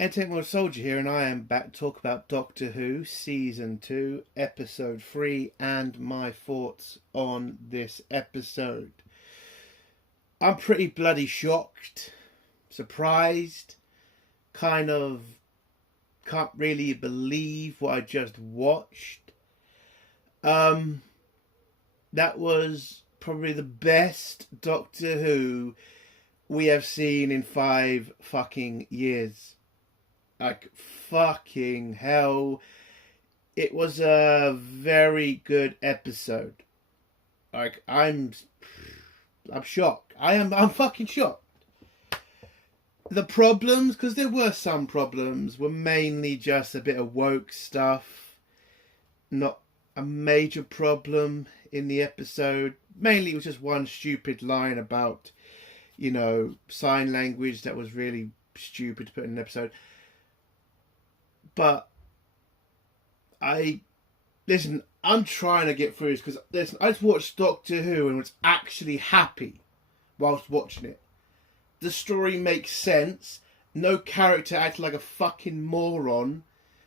Entertainment Soldier here, and I am back to talk about Doctor Who Season 2, Episode 3, and my thoughts on this episode. I'm pretty bloody shocked, surprised, kind of can't really believe what I just watched. That was probably the best Doctor Who we have seen in 5 fucking years. Like, fucking hell. It was a very good episode. Like, I'm shocked. I'm fucking shocked. The problems, because there were some problems, were mainly just a bit of woke stuff. Not a major problem in the episode. Mainly it was just one stupid line about, sign language that was really stupid to put in an episode. But I'm trying to get through this because I just watched Doctor Who and was actually happy whilst watching it. The story makes sense. No character acted like a fucking moron.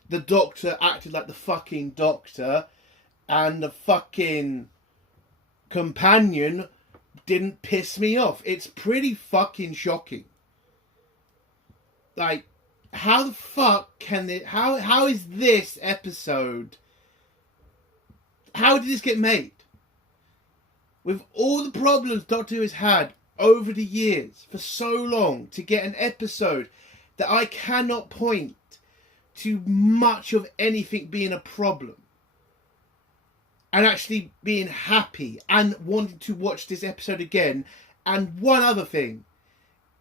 The Doctor acted like the fucking Doctor. And the fucking companion didn't piss me off. It's pretty fucking shocking. Like, how the fuck can it... How is this episode... How did this get made? With all the problems Doctor Who has had over the years, for so long, to get an episode that I cannot point to much of anything being a problem, and actually being happy and wanting to watch this episode again. And one other thing,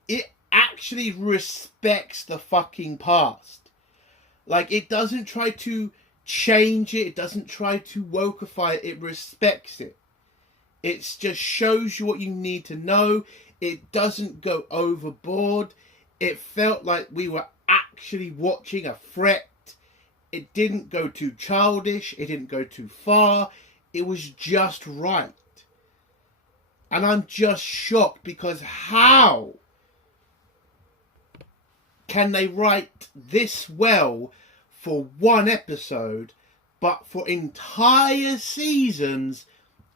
it actually respects the fucking past. Like, it doesn't try to change it. It doesn't try to wokeify it. It respects it. It just shows you what you need to know. It doesn't go overboard. It felt like we were actually watching a threat. It didn't go too childish. It didn't go too far. It was just right. And I'm just shocked because how can they write this well for one episode, but for entire seasons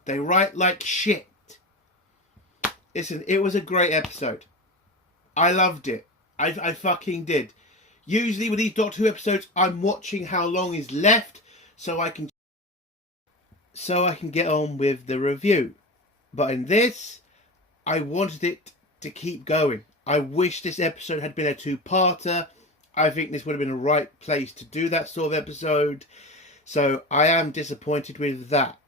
they write like shit? Listen, it was a great episode. I loved it. I fucking did. Usually with these Doctor Who episodes, I'm watching how long is left so I can get on with the review. But in this, I wanted it to keep going. I wish this episode had been a 2-parter. I think this would have been a right place to do that sort of episode. So I am disappointed with that.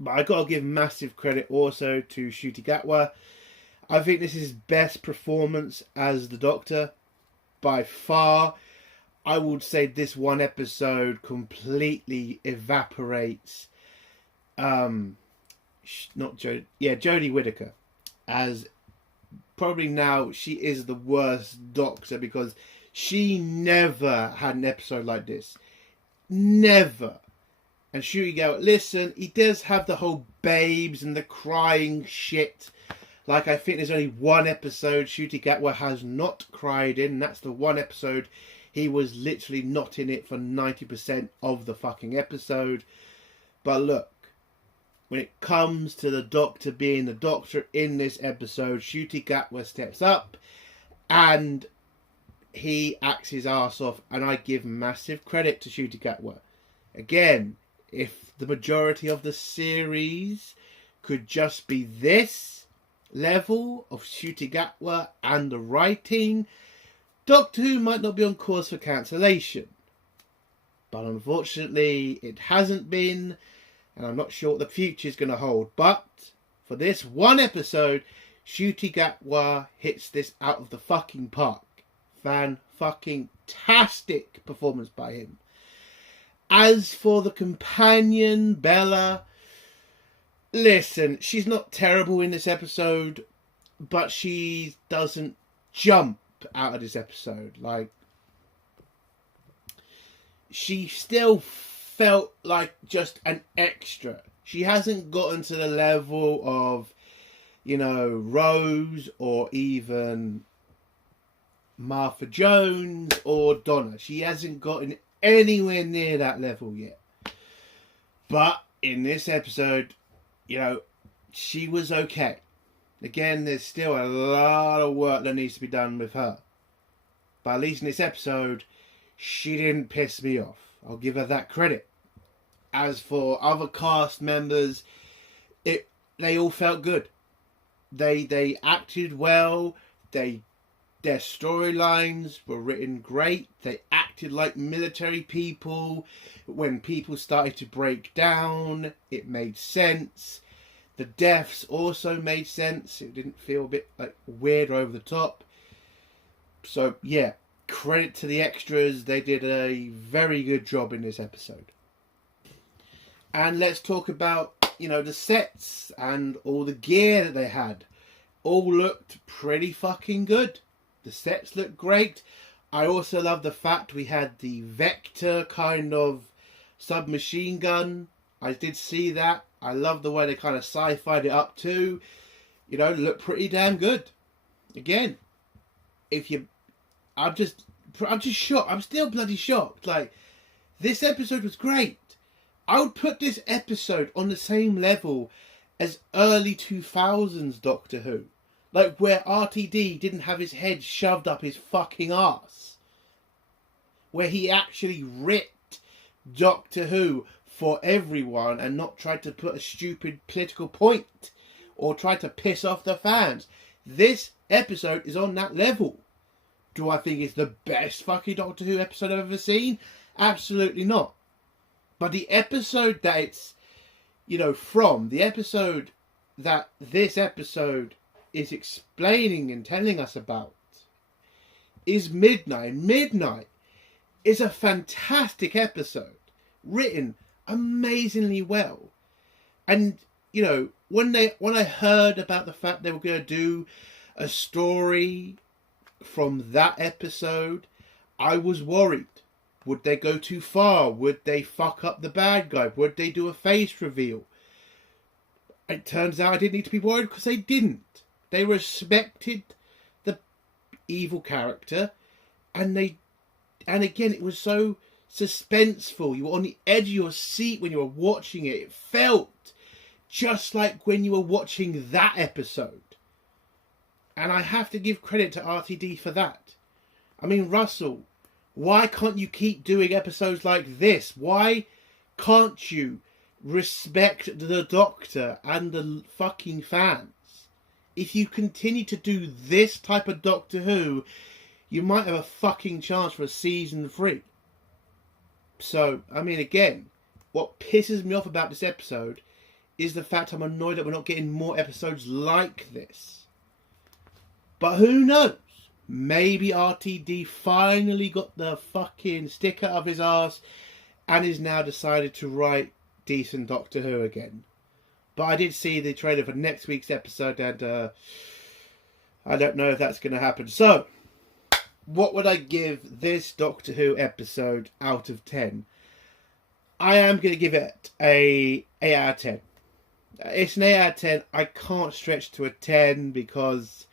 But I got to give massive credit also to Ncuti Gatwa. I think this is his best performance as the Doctor. By far, I would say this one episode completely evaporates Jodie Whittaker, as probably now she is the worst Doctor, because she never had an episode like this. Never. And Ncuti Gatwa, listen, he does have the whole babes and the crying shit. Like, I think there's only one episode Ncuti Gatwa has not cried in, and that's the one episode he was literally not in it for 90% of the fucking episode. But look, when it comes to the Doctor being the Doctor in this episode, Ncuti Gatwa steps up and he acts his arse off, and I give massive credit to Ncuti Gatwa. Again, if the majority of the series could just be this level of Ncuti Gatwa and the writing, Doctor Who might not be on course for cancellation. But unfortunately, it hasn't been, and I'm not sure what the future is going to hold. But for this one episode, Ncuti Gatwa hits this out of the fucking park. Fan-fucking-tastic performance by him. As for the companion, Bella, listen, she's not terrible in this episode, but she doesn't jump out of this episode. Like, she still felt like just an extra. She hasn't gotten to the level of, Rose or even Martha Jones or Donna. She hasn't gotten anywhere near that level yet. But in this episode, you know, she was okay. Again, there's still a lot of work that needs to be done with her. But at least in this episode, she didn't piss me off. I'll give her that credit. As for other cast members, they all felt good. They acted well. Their storylines were written great. They acted like military people. When people started to break down, it made sense. The deaths also made sense. It didn't feel a bit like weird or over the top. So yeah, credit to the extras. They did a very good job in this episode. And let's talk about, you know, the sets and all the gear that they had. All looked pretty fucking good. The sets looked great. I also love the fact we had the Vector kind of submachine gun. I did see that. I love the way they kind of sci-fied it up too. You know, it looked pretty damn good. Again, I'm just shocked. I'm still bloody shocked. Like, this episode was great. I would put this episode on the same level as early 2000s Doctor Who. Like, where RTD didn't have his head shoved up his fucking arse. Where he actually ripped Doctor Who for everyone and not tried to put a stupid political point or tried to piss off the fans. This episode is on that level. Do I think it's the best fucking Doctor Who episode I've ever seen? Absolutely not. But the episode that it's, you know, from, the episode that this episode is explaining and telling us about is Midnight. Midnight is a fantastic episode, written amazingly well. And, you know, when I heard about the fact they were going to do a story from that episode, I was worried. Would they go too far? Would they fuck up the bad guy? Would they do a face reveal? It turns out I didn't need to be worried because they didn't. They respected the evil character, and again, it was so suspenseful. You were on the edge of your seat when you were watching it. It felt just like when you were watching that episode. And I have to give credit to RTD for that. I mean, Russell, why can't you keep doing episodes like this? Why can't you respect the Doctor and the fucking fans? If you continue to do this type of Doctor Who, you might have a fucking chance for a season 3. So, I mean, again, what pisses me off about this episode is the fact I'm annoyed that we're not getting more episodes like this. But who knows? Maybe RTD finally got the fucking stick out of his arse and is now decided to write decent Doctor Who again. But I did see the trailer for next week's episode, and I don't know if that's going to happen. So, what would I give this Doctor Who episode out of 10? I am going to give it a 8 out of 10. It's an 8 out of 10. I can't stretch to a 10 because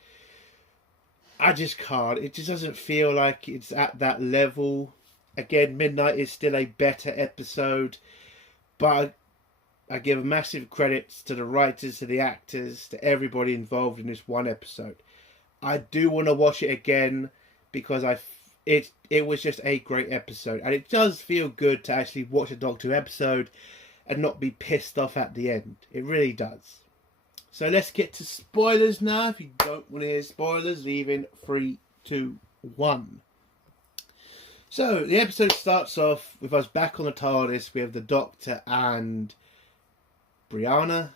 I just can't. It just doesn't feel like it's at that level. Again, Midnight is still a better episode, but I give massive credits to the writers, to the actors, to everybody involved in this one episode. I do want to watch it again because it was just a great episode. And it does feel good to actually watch a Doctor Who episode and not be pissed off at the end. It really does. So let's get to spoilers now. If you don't want to hear spoilers, leave in 3, 2, 1. So the episode starts off with us back on the TARDIS. We have the Doctor and Belinda.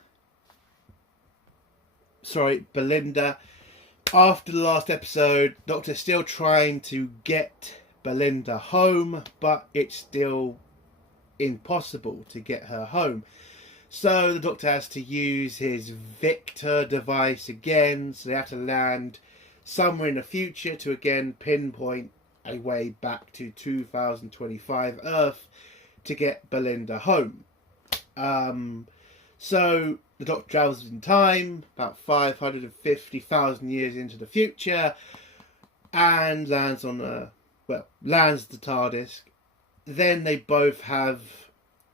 After the last episode, Doctor's still trying to get Belinda home, but it's still impossible to get her home. So the Doctor has to use his Victor device again, so they have to land somewhere in the future to again pinpoint a way back to 2025 Earth to get Belinda home. So the Doctor travels in time, about 550,000 years into the future, and lands on lands the TARDIS. Then they both have,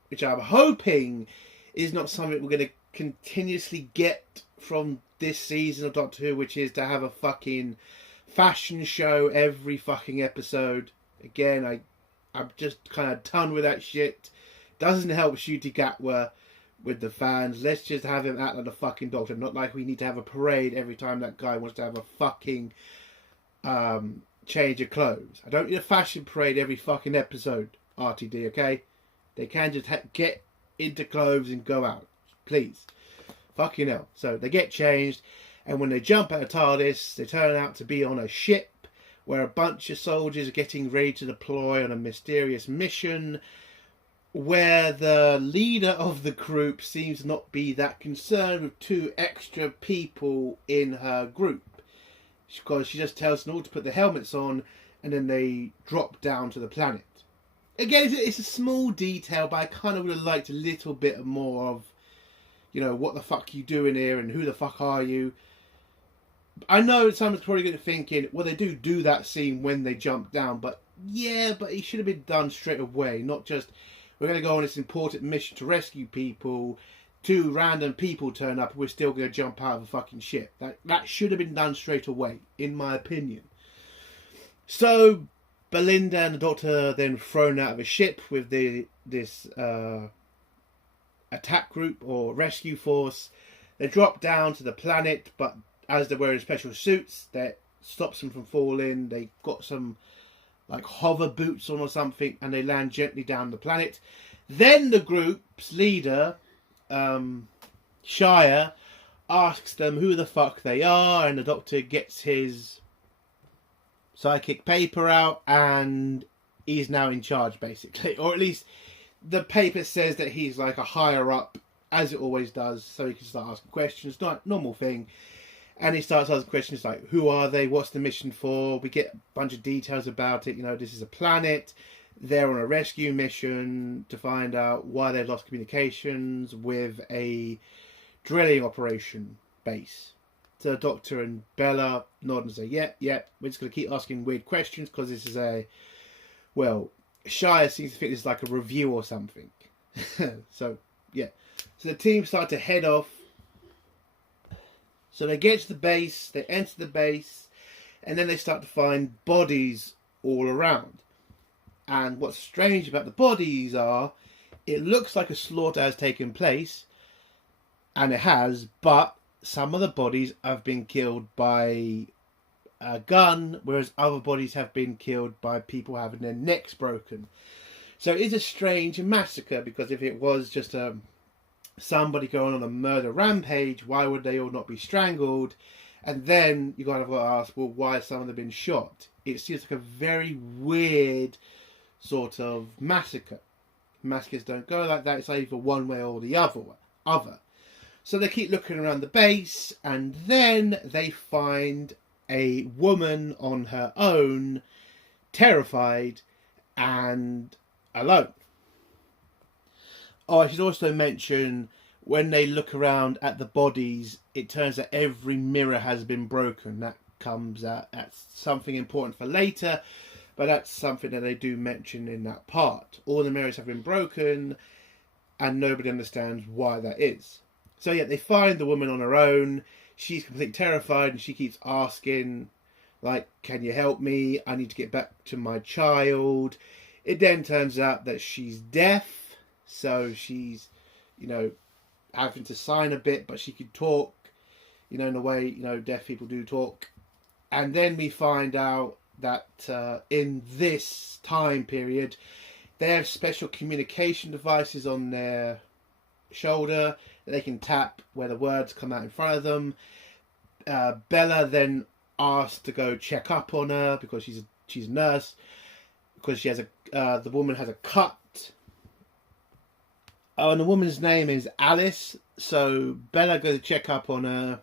which I'm hoping is not something we're going to continuously get from this season of Doctor Who, which is to have a fucking fashion show every fucking episode. Again, I'm just kind of done with that shit. Doesn't help Ncuti Gatwa with the fans. Let's just have him act like the fucking Doctor. Not like we need to have a parade every time that guy wants to have a fucking change of clothes. I don't need a fashion parade every fucking episode, RTD, okay? They can just get into clothes and go out. Please. Fucking hell. So they get changed, and when they jump out of TARDIS, they turn out to be on a ship where a bunch of soldiers are getting ready to deploy on a mysterious mission, where the leader of the group seems to not be that concerned with 2 extra people in her group. Because she just tells them all to put the helmets on, and then they drop down to the planet. Again, it's a small detail, but I kind of would have liked a little bit more of, you know, what the fuck you doing here and who the fuck are you? I know someone's probably going to be thinking, well, they do that scene when they jump down, but yeah, but it should have been done straight away, not just, we're going to go on this important mission to rescue people, 2 random people turn up, and we're still going to jump out of a fucking ship. That should have been done straight away, in my opinion. So Belinda and the Doctor are then thrown out of a ship with this attack group or rescue force. They drop down to the planet, but as they're wearing special suits, that stops them from falling. They got some like hover boots on or something, and they land gently down the planet. Then the group's leader, Shire, asks them who the fuck they are, and the Doctor gets his psychic paper out, and he's now in charge, basically. Or at least the paper says that he's like a higher up, as it always does, so he can start asking questions. Not normal thing. And he starts asking questions like, who are they? What's the mission for? We get a bunch of details about it. You know, this is a planet. They're on a rescue mission to find out why they've lost communications with a drilling operation base. So Doctor and Bella nod and say, yeah, we're just going to keep asking weird questions because this is Shire seems to think this is like a review or something. So, yeah. So the team start to head off. So they get to the base, they enter the base, and then they start to find bodies all around. And what's strange about the bodies are, it looks like a slaughter has taken place, and it has, but some of the bodies have been killed by a gun, whereas other bodies have been killed by people having their necks broken. So it is a strange massacre, because if it was just somebody going on a murder rampage, why would they all not be strangled? And then you gotta ask, well, why has some of them been shot? It seems like a very weird sort of massacre. Massacres don't go like that. It's either one way or the other. So they keep looking around the base, and then they find a woman on her own, terrified and alone. Oh, I should also mention, when they look around at the bodies, it turns out every mirror has been broken. That comes out, that's something important for later, but that's something that they do mention in that part. All the mirrors have been broken, and nobody understands why that is. So yeah, they find the woman on her own. She's completely terrified, and she keeps asking, like, can you help me? I need to get back to my child. It then turns out that she's deaf. So she's, having to sign a bit, but she could talk, in a way, deaf people do talk. And then we find out that in this time period, they have special communication devices on their shoulder that they can tap where the words come out in front of them. Bella then asked to go check up on her because she's a nurse, because she has the woman has a cut. Oh, and the woman's name is Alice, so Bella goes to check up on her.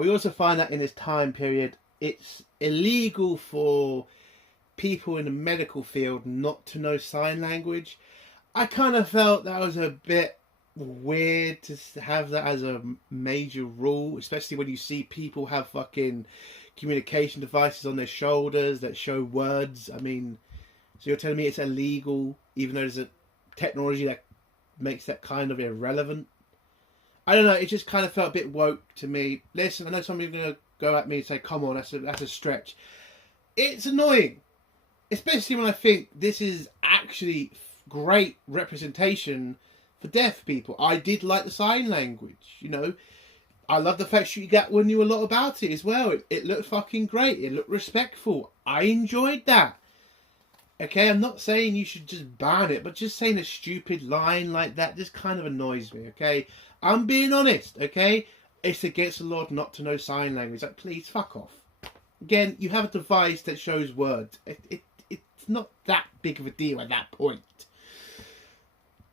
We also find that in this time period, it's illegal for people in the medical field not to know sign language. I kind of felt that was a bit weird to have that as a major rule, especially when you see people have fucking communication devices on their shoulders that show words. I mean, so you're telling me it's illegal, even though there's a technology that makes that kind of irrelevant? I don't know. It just kind of felt a bit woke to me. Listen, I know some people are going to go at me and say, come on, that's a stretch. It's annoying. Especially when I think this is actually great representation for deaf people. I did like the sign language, you know. I love the fact Shooty Gatwa knew a lot about it as well. It looked fucking great. It looked respectful. I enjoyed that. Okay, I'm not saying you should just ban it, but just saying a stupid line like that just kind of annoys me, okay? I'm being honest, okay? It's against the law not to know sign language. Like, please, fuck off. Again, you have a device that shows words. It's not that big of a deal at that point.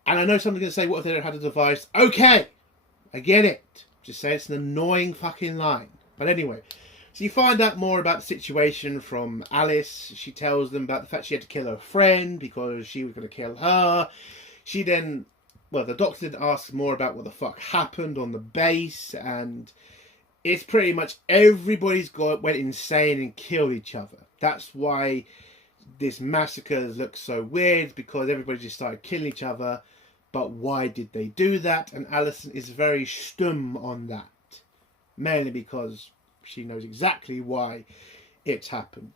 And I know someone's going to say, what if they don't have a device? Okay, I get it. Just say it's an annoying fucking line. But anyway, so you find out more about the situation from Alice. She tells them about the fact she had to kill her friend because she was going to kill her. She then, well, the doctor then asks more about what the fuck happened on the base, and it's pretty much everybody's went insane and killed each other. That's why this massacre looks so weird, because everybody just started killing each other. But why did they do that? And Allison is very stum on that, mainly because she knows exactly why it's happened.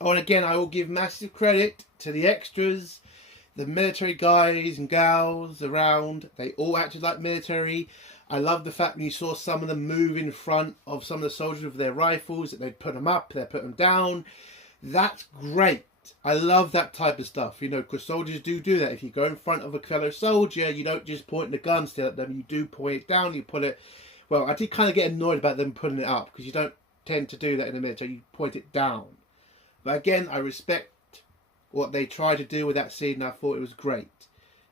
Oh, and again, I will give massive credit to the extras, the military guys and gals around. They all acted like military. I love the fact when you saw some of them move in front of some of the soldiers with their rifles, that they'd put them up, they'd put them down. That's great. I love that type of stuff, you know, because soldiers do that. If you go in front of a fellow soldier, you don't just point the gun still at them. You do point it down, you put it... Well, I did kind of get annoyed about them putting it up, because you don't tend to do that in the military. You point it down. But again, I respect what they tried to do with that scene, and I thought it was great.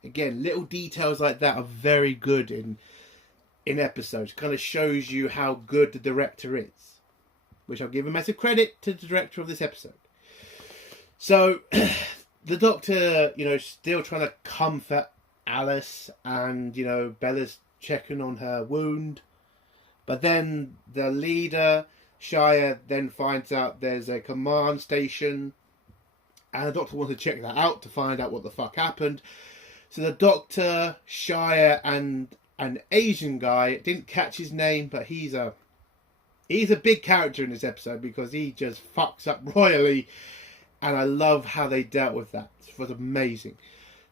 Again, little details like that are very good in episodes. It kind of shows you how good the director is, which I'll give a massive credit to the director of this episode. So, the doctor, you know, still trying to comfort Alice, and, you know, Bella's checking on her wound. But then the leader, Shia, then finds out there's a command station, and the doctor wants to check that out to find out what the fuck happened. So the doctor, Shia, and an Asian guy, didn't catch his name, but he's a big character in this episode, because he just fucks up royally. And I love how they dealt with that. It was amazing.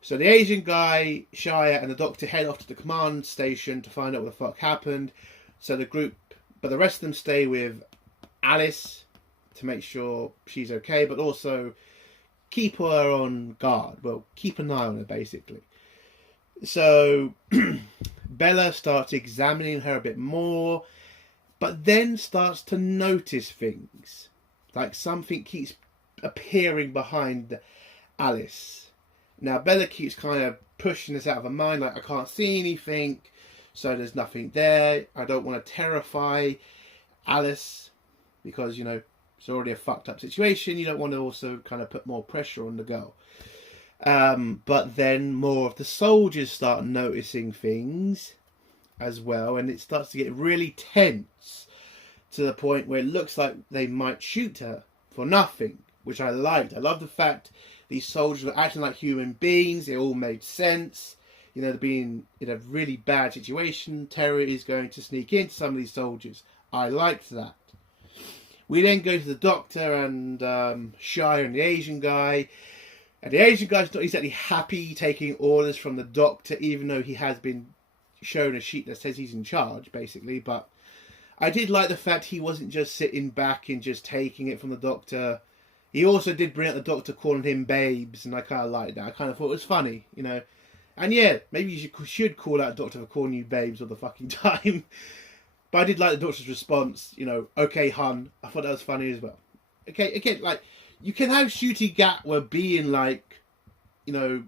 So the Asian guy, Shia, and the doctor head off to the command station to find out what the fuck happened. So the group, but the rest of them stay with Alice to make sure she's okay, but also keep her on guard. Well, keep an eye on her, basically. So Bella starts examining her a bit more, but then starts to notice things. Like something keeps appearing behind Alice. Now Bella keeps kind of pushing this out of her mind, like, I can't see anything, so there's nothing there. I don't want to terrify Alice, because, you know, it's already a fucked up situation. You don't want to also kind of put more pressure on the girl. But then more of the soldiers start noticing things as well, and it starts to get really tense to the point where it looks like they might shoot her for nothing, which I liked. I love the fact these soldiers were acting like human beings. It all made sense. You know, they're being in a really bad situation. Terror is going to sneak into some of these soldiers. I liked that. We then go to the doctor and Shia and the Asian guy. And the Asian guy's not exactly happy taking orders from the doctor, even though he has been shown a sheet that says he's in charge, basically. But I did like the fact he wasn't just sitting back and just taking it from the doctor. He also did bring up the doctor calling him babes, and I kind of liked that. I kind of thought it was funny, you know. And yeah, maybe you should call out a doctor for calling you babes all the fucking time. But I did like the doctor's response, you know, okay, hun. I thought that was funny as well. Okay, again, like, you can have Ncuti Gatwa being like, you know,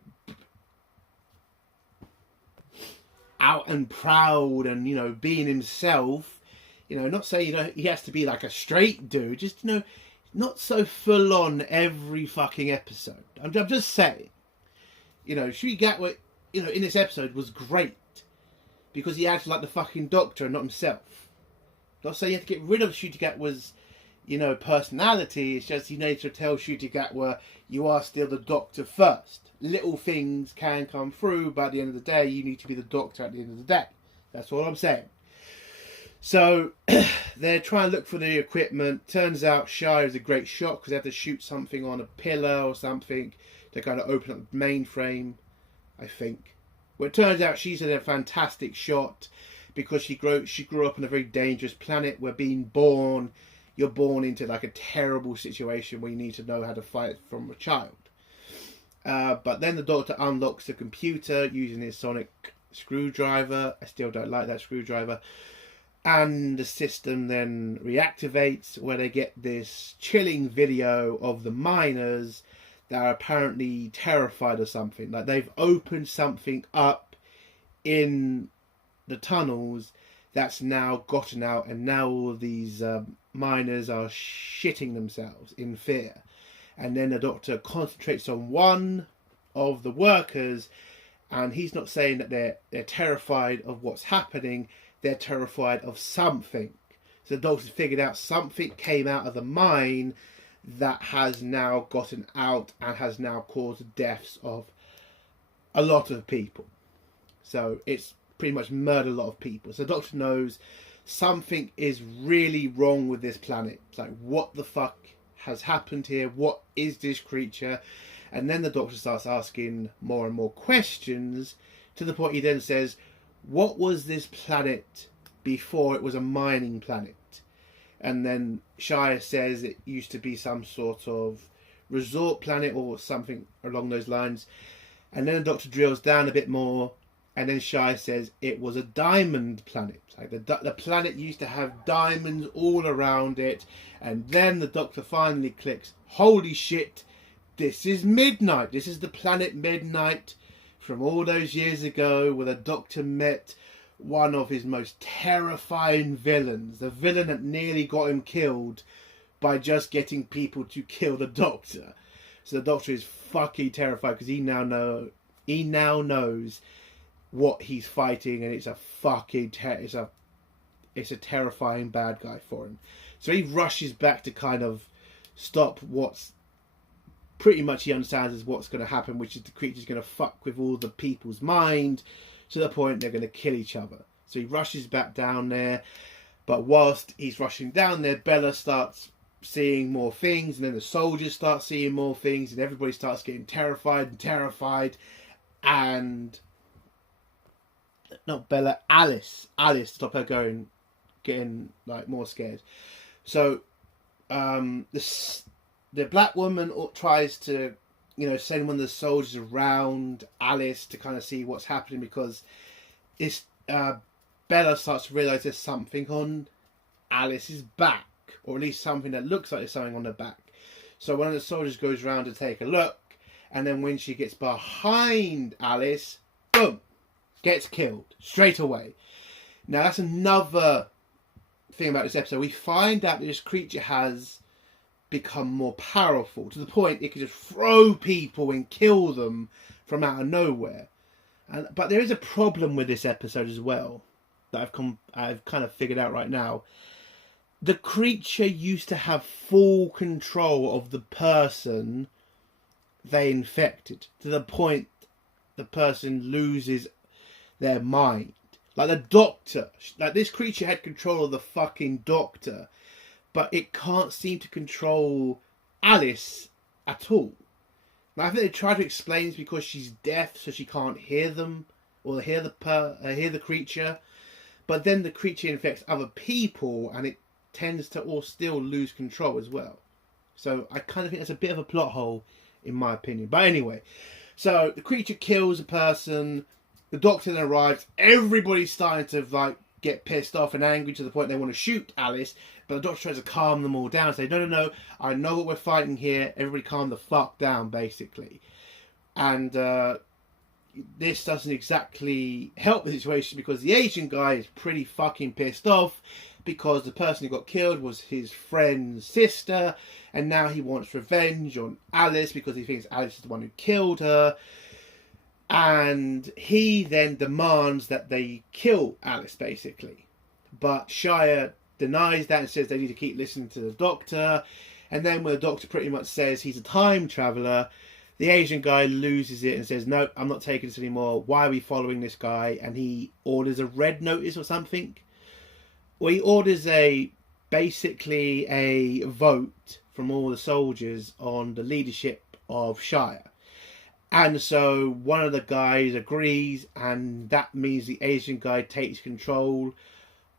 out and proud and, you know, being himself. You know, not saying, you know, he has to be like a straight dude. Just, you know, not so full on every fucking episode. I'm just saying. You know, Ncuti Gatwa, you know, in this episode was great. Because he acted like the fucking doctor and not himself. Not saying you have to get rid of Ncuti Gatwa's, personality. It's just you need to tell Ncuti Gatwa you are still the Doctor first. Little things can come through, but at the end of the day, you need to be the Doctor at the end of the day. That's all I'm saying. So they're trying to look for the equipment. Turns out Shire is a great shot because they have to shoot something on a pillar or something to kind of open up the mainframe, I think. Well, it turns out she's a fantastic shot because she grew up on a very dangerous planet where being born, you're born into like a terrible situation where you need to know how to fight from a child. But then the Doctor unlocks the computer using his sonic screwdriver. I still don't like that screwdriver. And the system then reactivates where they get this chilling video of the miners that are apparently terrified of something. Like they've opened something up in the tunnels that's now gotten out, and now all of these miners are shitting themselves in fear. And then the Doctor concentrates on one of the workers, and he's not saying that they're terrified of what's happening. They're terrified of something. So the Doctor's figured out something came out of the mine that has now gotten out and has now caused the deaths of a lot of people. So it's pretty much murdered a lot of people. So the Doctor knows something is really wrong with this planet. It's like, what the fuck has happened here? What is this creature? And then the Doctor starts asking more and more questions to the point he then says, what was this planet before it was a mining planet? And then Shire says it used to be some sort of resort planet or something along those lines. And then the Doctor drills down a bit more, and then Shire says it was a diamond planet. Like the planet used to have diamonds all around it. And then the Doctor finally clicks, holy shit, this is Midnight. This is the planet Midnight from all those years ago where the Doctor met one of his most terrifying villains. The villain that nearly got him killed by just getting people to kill the Doctor. So the Doctor is fucking terrified because he now knows what he's fighting, and it's a fucking it's a terrifying bad guy for him. So he rushes back to kind of stop what's pretty much he understands is what's going to happen, which is the creature's going to fuck with all the people's mind to the point they're going to kill each other. So he rushes back down there, but whilst he's rushing down there, Bella starts seeing more things, and then the soldiers start seeing more things, and everybody starts getting terrified, and not Bella, Alice stop her getting like more scared. So the black woman tries to, send one of the soldiers around Alice to kind of see what's happening, because it's Bella starts to realise there's something on Alice's back, or at least something that looks like there's something on her back. So one of the soldiers goes around to take a look, and then when she gets behind Alice, boom, gets killed straight away. Now that's another thing about this episode. We find out that this creature has become more powerful to the point it can just throw people and kill them from out of nowhere. But there is a problem with this episode as well that I've kind of figured out right now. The creature used to have full control of the person they infected to the point the person loses their mind. Like the Doctor, like this creature had control of the fucking Doctor, but it can't seem to control Alice at all. Now, I think they try to explain it's because she's deaf, so she can't hear them or hear the creature. But then the creature infects other people, and it tends to all still lose control as well. So I kind of think that's a bit of a plot hole, in my opinion. But anyway, so the creature kills a person. The Doctor then arrives. Everybody's starting to get pissed off and angry to the point they want to shoot Alice. But the Doctor tries to calm them all down. Say, no, I know what we're fighting here. Everybody calm the fuck down, basically. And this doesn't exactly help the situation, because the Asian guy is pretty fucking pissed off because the person who got killed was his friend's sister, and now he wants revenge on Alice because he thinks Alice is the one who killed her. And he then demands that they kill Alice, basically. But Shire denies that and says they need to keep listening to the doctor. And then when the doctor pretty much says he's a time traveller, the Asian guy loses it and says, no, I'm not taking this anymore. Why are we following this guy? And he orders a red notice or something. Well, he orders basically a vote from all the soldiers on the leadership of Shire. And so one of the guys agrees, and that means the Asian guy takes control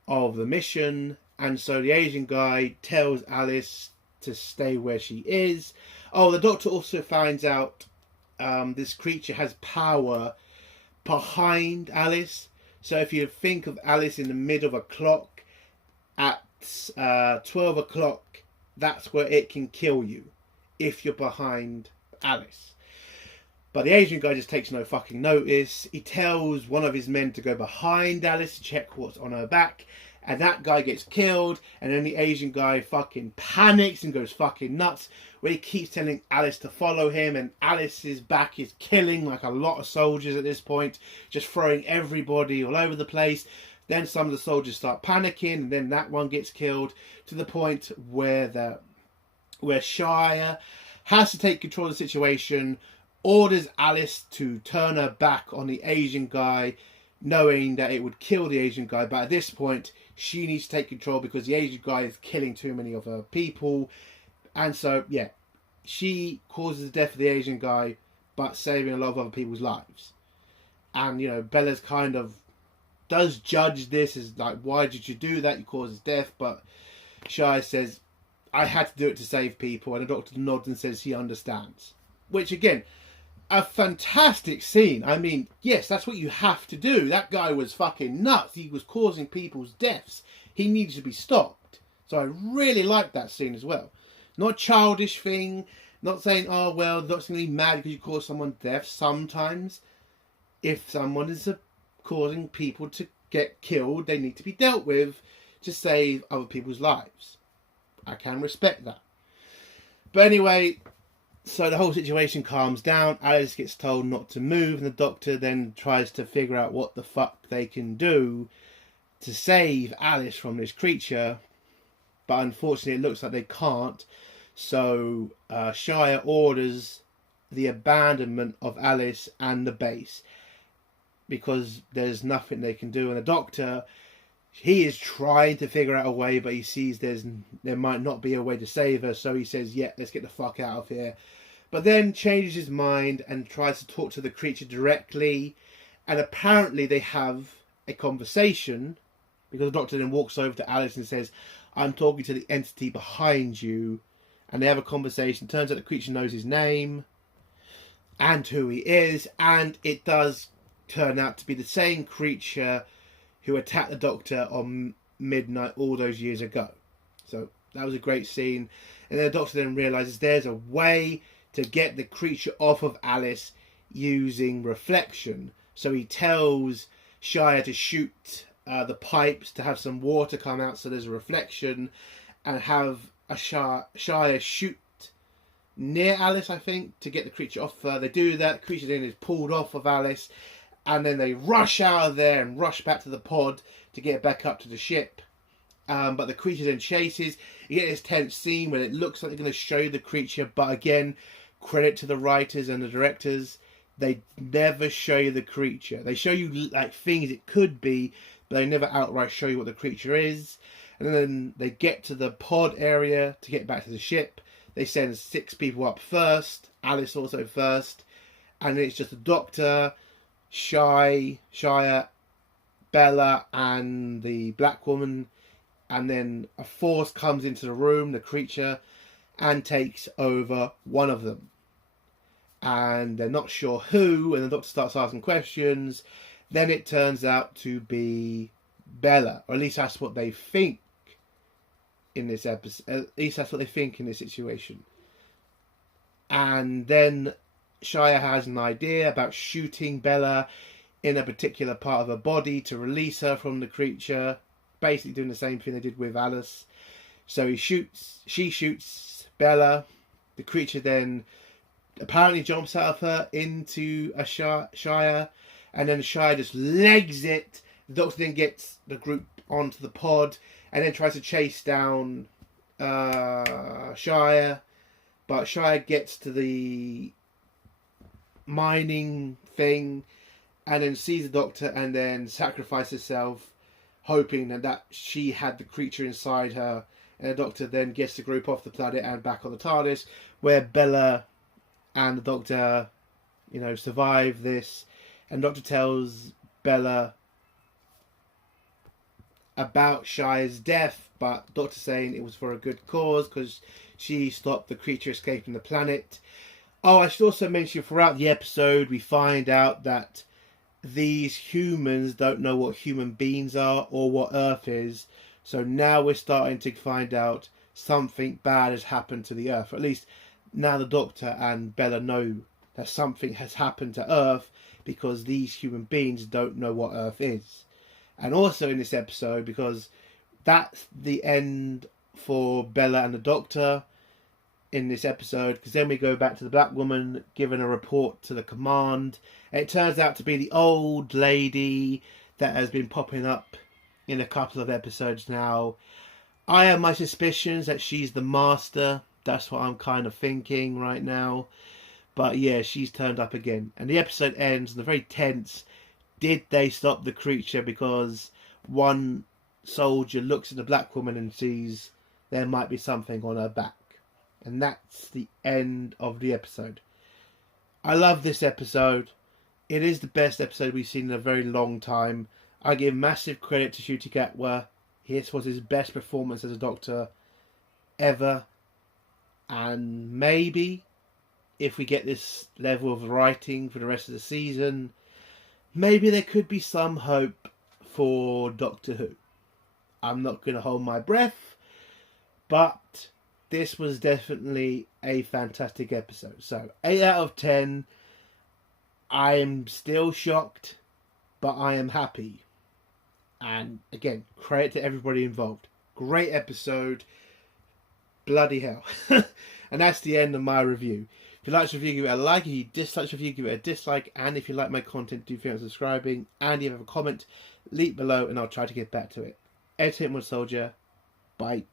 of the mission. And so the Asian guy tells Alice to stay where she is. Oh, the doctor also finds out this creature has power behind Alice. So if you think of Alice in the middle of a clock, at 12 o'clock, that's where it can kill you if you're behind Alice. But the Asian guy just takes no fucking notice. He tells one of his men to go behind Alice to check what's on her back. And that guy gets killed. And then the Asian guy fucking panics and goes fucking nuts. Where he keeps telling Alice to follow him. And Alice's back is killing like a lot of soldiers at this point. Just throwing everybody all over the place. Then some of the soldiers start panicking. And then that one gets killed. To the point where Shire has to take control of the situation. Orders Alice to turn her back on the Asian guy, knowing that it would kill the Asian guy. But at this point, she needs to take control because the Asian guy is killing too many of her people. And so, yeah, she causes the death of the Asian guy, but saving a lot of other people's lives. And, you know, Bella's kind of does judge this as like, why did you do that? You caused his death. But Shire says, I had to do it to save people. And the doctor nods and says he understands. Which, again, a fantastic scene. I mean, yes, that's what you have to do. That guy was fucking nuts. He was causing people's deaths. He needs to be stopped. So I really liked that scene as well. Not a childish thing. Not saying, oh, well, not going to be mad because you cause someone death. Sometimes, if someone is causing people to get killed, they need to be dealt with to save other people's lives. I can respect that. But anyway, so the whole situation calms down. Alice gets told not to move, and the doctor then tries to figure out what the fuck they can do to save Alice from this creature. But unfortunately, it looks like they can't. So Shire orders the abandonment of Alice and the base because there's nothing they can do. And the doctor, he is trying to figure out a way, but he sees there might not be a way to save her. So he says, yeah, let's get the fuck out of here. But then changes his mind and tries to talk to the creature directly. And apparently they have a conversation because the doctor then walks over to Alice and says, I'm talking to the entity behind you. And they have a conversation. Turns out the creature knows his name and who he is. And it does turn out to be the same creature who attacked the doctor on midnight all those years ago. So that was a great scene. And then the doctor then realises there's a way to get the creature off of Alice using reflection. So he tells Shire to shoot the pipes to have some water come out so there's a reflection, and have a Shire shoot near Alice, I think, to get the creature off her. They do that. The creature then is pulled off of Alice, and then they rush out of there and rush back to the pod to get back up to the ship. But the creature then chases. You get this tense scene where it looks like they're going to show you the creature, but again, credit to the writers and the directors, they never show you the creature. They show you like things it could be, but they never outright show you what the creature is. And then they get to the pod area to get back to the ship. They send 6 people up first, Alice also first, and it's just the doctor, Shire, Bella, and the black woman. And then a force comes into the room, the creature, and takes over one of them. And they're not sure who, and the doctor starts asking questions. Then it turns out to be Bella, or at least that's what they think in this episode. At least that's what they think in this situation. And then Shire has an idea about shooting Bella in a particular part of her body to release her from the creature. Basically doing the same thing they did with Alice. So she shoots Bella. The creature then apparently jumps out of her into a Shire. And then the Shire just legs it. The doctor then gets the group onto the pod. and then tries to chase down Shire, but Shire gets to the mining thing and then sees the Doctor and then sacrifices herself, hoping that she had the creature inside her. And the Doctor then gets the group off the planet and back on the TARDIS, where Bella and the Doctor, survive this. And the Doctor tells Bella about Shire's death, but the Doctor saying it was for a good cause because she stopped the creature escaping the planet. Oh, I should also mention throughout the episode we find out that these humans don't know what human beings are or what Earth is. So now we're starting to find out something bad has happened to the Earth. At least now the Doctor and Bella know that something has happened to Earth because these human beings don't know what Earth is. And also in this episode, because that's the end for Bella and the Doctor in this episode, because then we go back to the Black Woman giving a report to the command. And it turns out to be the old lady that has been popping up in a couple of episodes now. I have my suspicions that she's the Master. That's what I'm kind of thinking right now. But yeah, she's turned up again. And the episode ends on a very tense, did they stop the creature? Because one soldier looks at the Black Woman and sees there might be something on her back. And that's the end of the episode. I love this episode. It is the best episode we've seen in a very long time. I give massive credit to Ncuti Gatwa. This was his best performance as a Doctor ever. And maybe if we get this level of writing for the rest of the season, maybe there could be some hope for Doctor Who. I'm not going to hold my breath, but this was definitely a fantastic episode. So 8 out of 10. I am still shocked, but I am happy. And again, credit to everybody involved. Great episode. Bloody hell. And that's the end of my review. If you like the review, give it a like. If you dislike the review, give it a dislike. And if you like my content, do feel like subscribing. And if you have a comment, leave below and I'll try to get back to it. Entertainment Soldier. Bye.